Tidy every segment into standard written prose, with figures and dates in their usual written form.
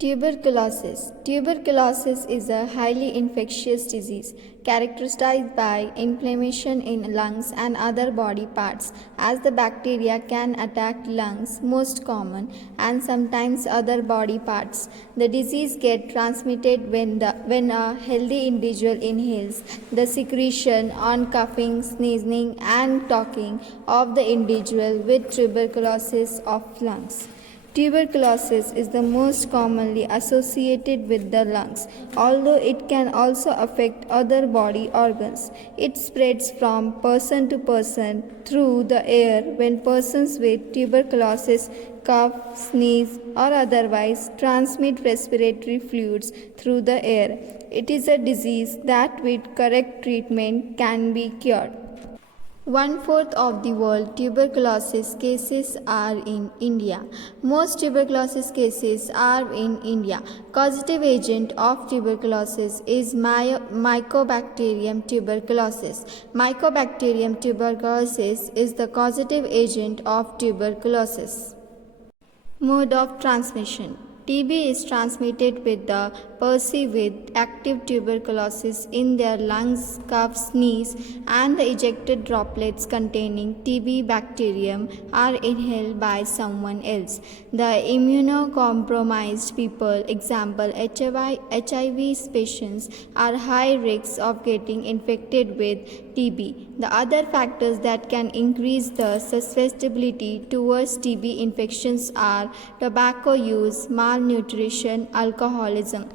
Tuberculosis. Tuberculosis is a highly infectious disease characterized by inflammation in lungs and other body parts, as the bacteria can attack lungs, most common, and sometimes other body parts. The disease gets transmitted when a healthy individual inhales the secretion on coughing, sneezing, and talking of the individual with tuberculosis of lungs. Tuberculosis is the most commonly associated with the lungs, although it can also affect other body organs. It spreads from person to person through the air when persons with tuberculosis cough, sneeze, or otherwise transmit respiratory fluids through the air. It is a disease that, with correct treatment, can be cured. One-fourth of the world tuberculosis cases are in India. Most tuberculosis cases are in India. Causative agent of tuberculosis is Mycobacterium tuberculosis. Mycobacterium tuberculosis is the causative agent of tuberculosis. Mode of transmission. TB is transmitted with the person with active tuberculosis in their lungs, cough, sneeze, and the ejected droplets containing TB bacterium are inhaled by someone else. The immunocompromised people, example HIV patients, are high risks of getting infected with TB. The other factors that can increase the susceptibility towards TB infections are tobacco use, malnutrition, alcoholism.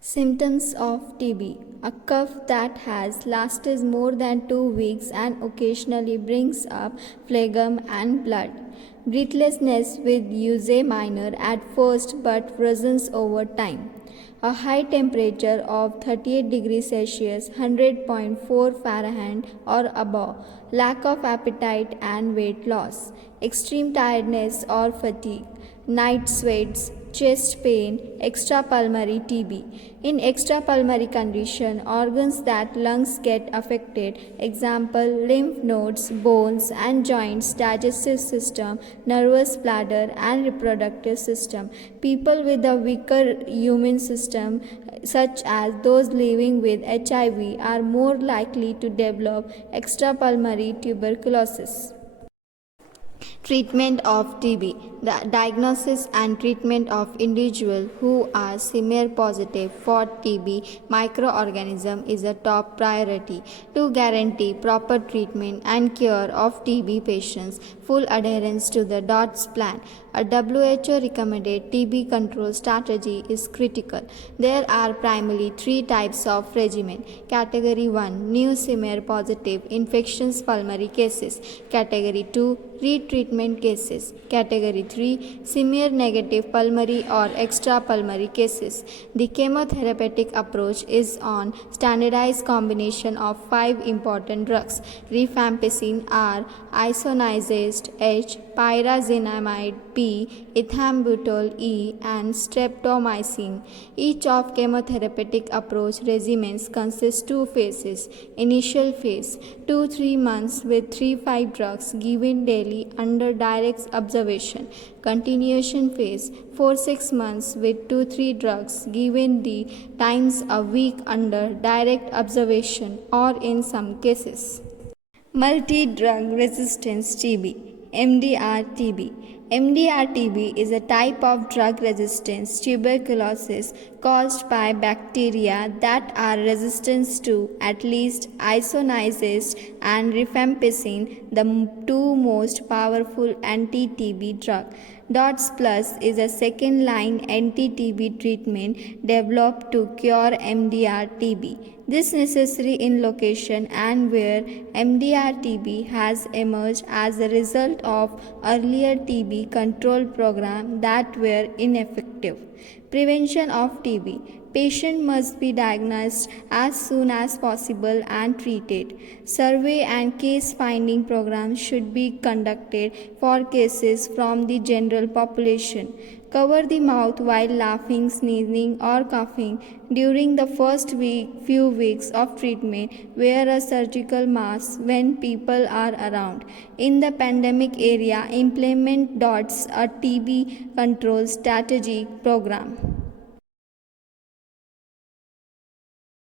Symptoms of TB: a cough that has lasted more than 2 weeks and occasionally brings up phlegm and blood. Breathlessness with use minor at first but worsens over time. A high temperature of 38 degrees Celsius (100.4 Fahrenheit) or above, lack of appetite and weight loss, extreme tiredness or fatigue, night sweats, chest pain, extrapulmonary TB. In extrapulmonary condition, organs that lungs get affected, example lymph nodes, bones and joints, digestive system, nervous bladder and reproductive system. People with a weaker immune system, such as those living with HIV, are more likely to develop extrapulmonary tuberculosis. Treatment of TB. The diagnosis and treatment of individuals who are seropositive for TB microorganism is a top priority. To guarantee proper treatment and cure of TB patients, full adherence to the DOTS plan, a WHO recommended TB control strategy is critical. There are primarily 3 types of regimen. Category 1, new seropositive infections pulmonary cases. Category 2, retreatment cases. Category 3, seronegative pulmonary or extrapulmonary cases. The chemotherapeutic approach is on standardized combination of 5 important drugs: rifampicin R, isoniazid H, pyrazinamide P, ethambutol E, and streptomycin. Each of chemotherapeutic approach regimens consists 2 phases. Initial phase, 2-3 months with 3-5 drugs given daily under direct observation. Continuation phase, 4-6 months with 2-3 drugs given the times a week under direct observation or in some cases. Multi-drug resistance TB, MDR-TB. MDR-TB is a type of drug-resistant tuberculosis caused by bacteria that are resistant to at least isoniazid and rifampicin, the 2 most powerful anti-TB drugs. DOTS Plus is a second-line anti-TB treatment developed to cure MDR-TB. This necessary in location and where MDR-TB has emerged as a result of earlier TB control programs that were ineffective. Prevention of TB. Patient must be diagnosed as soon as possible and treated. Survey and case finding programs should be conducted for cases from the general population. Cover the mouth while laughing, sneezing, or coughing. During the first few weeks of treatment, wear a surgical mask when people are around. In the pandemic area, implement DOTS, a TB control strategy program.